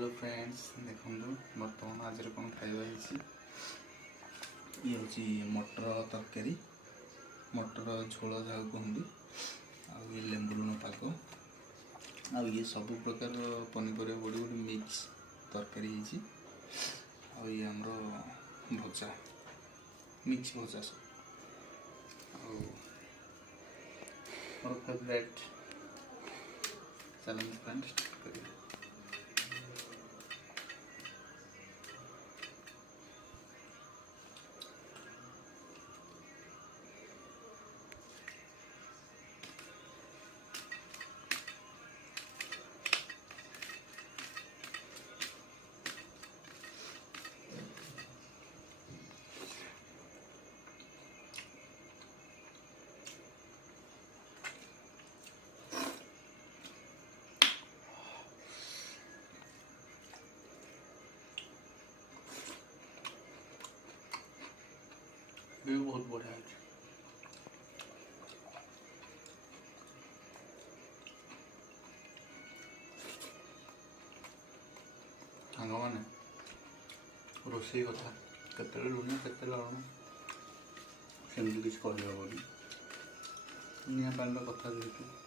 Hello friends देखो बर्तमान आज कौन खाଇବା ये हूँ मटर तरकारी मटर झोल जहाँ कहते ये लेंबू लुण पाग आ ये सब प्रकार पनीपरिया बड़ी बड़ी मिक्स तरकारी ये आमर भजा मिक्स भजा और फेवरेट चैलेंज फ्रेंड्स भी बहुत बढ़िया है। सांग मैंने रोषे कथा के लुण के लवण सेमती किसी कहनी निया पानी कथा जेहतु